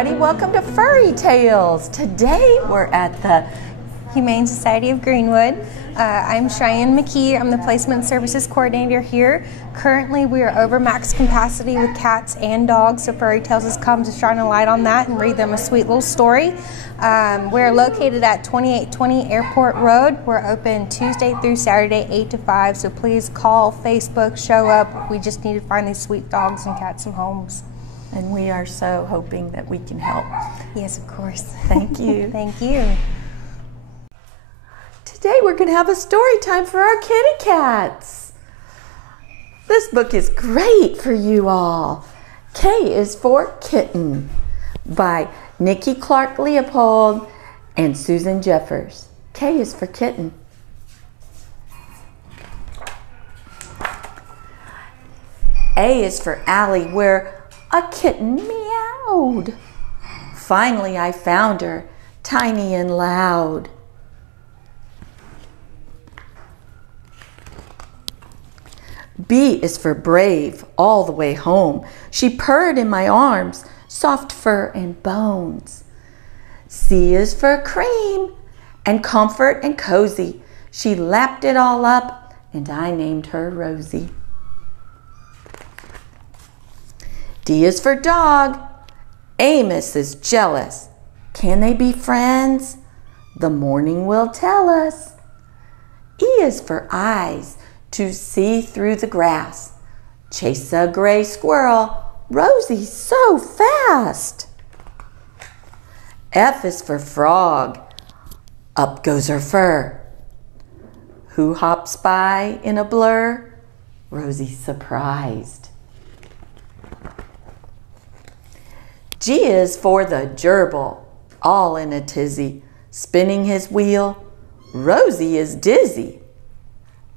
everybody. Welcome to Furry Tales. Today we're at the Humane Society of Greenwood. I'm Cheyenne McKee. I'm the Placement Services Coordinator here. Currently, we are over max capacity with cats and dogs, so Furry Tales has come to shine a light on that and read them a sweet little story. We're located at 2820 Airport Road. We're open Tuesday through Saturday, 8 to 5, so please call, Facebook, show up. We just need to find these sweet dogs and cats some homes. And we are so hoping that we can help. Yes, of course. Thank you. Thank you. Today we're going to have a story time for our kitty cats. This book is great for you all. K is for Kitten by Niki Clark Leopold and Susan Jeffers. K is for Kitten. A is for Allie, where a kitten meowed. Finally I found her, tiny and loud. B is for Brave, all the way home. She purred in my arms, soft fur and bones. C is for Cream, and comfort and cozy. She lapped it all up, and I named her Rosie. D is for Dog. Amos is jealous. Can they be friends? The morning will tell us. E is for Eyes, to see through the grass. Chase a gray squirrel, Rosie's so fast. F is for Frog, up goes her fur. Who hops by in a blur? Rosie's surprised. G is for the gerbil, all in a tizzy, spinning his wheel. Rosie is dizzy.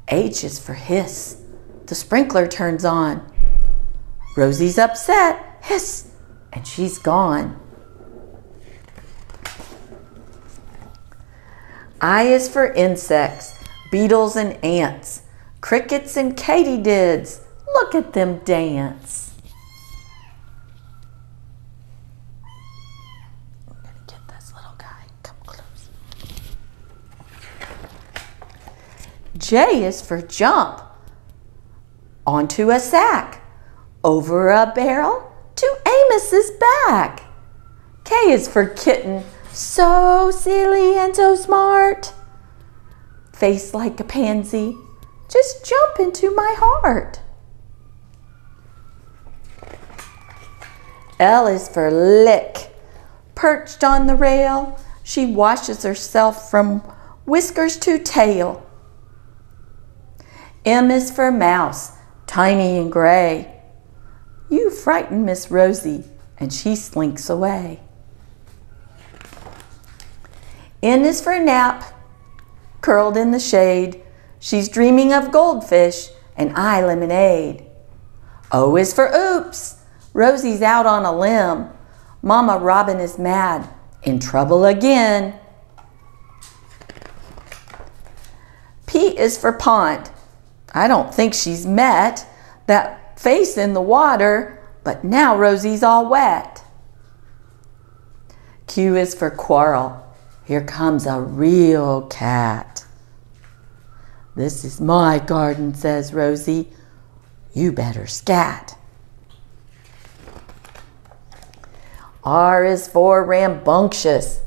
H is for Hiss, the sprinkler turns on. Rosie's upset, hiss, and she's gone. I is for Insects, beetles and ants, crickets and katydids, look at them dance. I'm gonna get this little guy, come close. J is for Jump, onto a sack, over a barrel, to Amos's back. K is for Kitten, so silly and so smart. Face like a pansy, just jump into my heart. L is for Lick, perched on the rail, she washes herself from whiskers to tail. M is for Mouse, tiny and gray. You frighten Miss Rosie, and she slinks away. N is for Nap, curled in the shade. She's dreaming of goldfish and I lemonade. O is for Oops, Rosie's out on a limb. Mama Robin is mad, in trouble again. P is for Pond. I don't think she's met that face in the water, but now Rosie's all wet. Q is for Quarrel. Here comes a real cat. This is my garden, says Rosie. You better scat. R is for Rambunctious,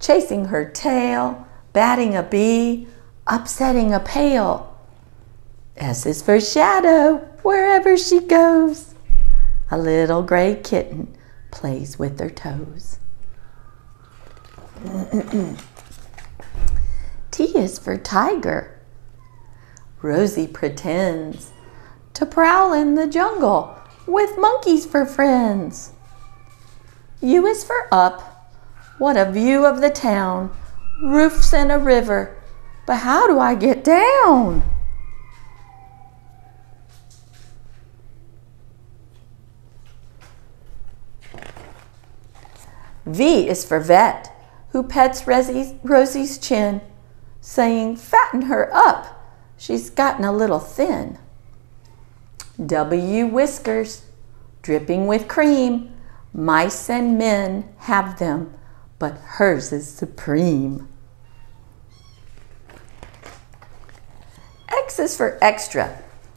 chasing her tail, batting a bee, upsetting a pail. S is for Shadow, wherever she goes. A little gray kitten plays with her toes. T is for Tiger. Rosie pretends to prowl in the jungle with monkeys for friends. U is for Up. What a view of the town. Roofs and a river. But how do I get down? V is for Vet, who pets Rosie's chin, saying, fatten her up, she's gotten a little thin. W Whiskers, dripping with cream, Mice and men have them, but hers is supreme. X is for extra.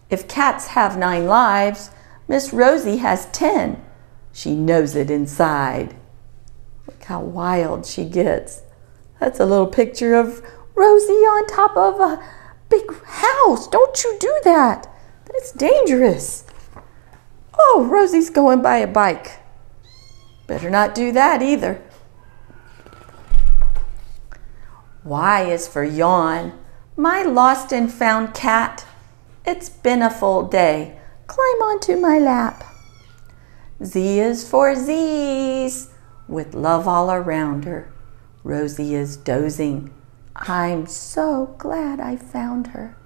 If cats have 9 lives, Miss Rosie has 10. She knows it inside. Look how wild she gets. That's a little picture of Rosie on top of a big house. Don't you do that. That's dangerous. Oh, Rosie's going by a bike. Better not do that either. Y is for yawn. My lost and found cat. It's been a full day. Climb onto my lap. Z is for Z's. With love all around her. Rosie is dozing. I'm so glad I found her.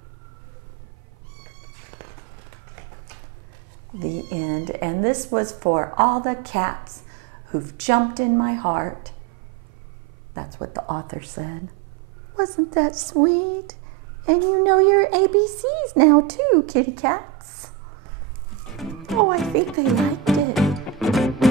The end. And this was for all the cats who've jumped in my heart. That's what the author said. Wasn't that sweet? And you know your ABCs now too, kitty cats. Oh, I think they liked it.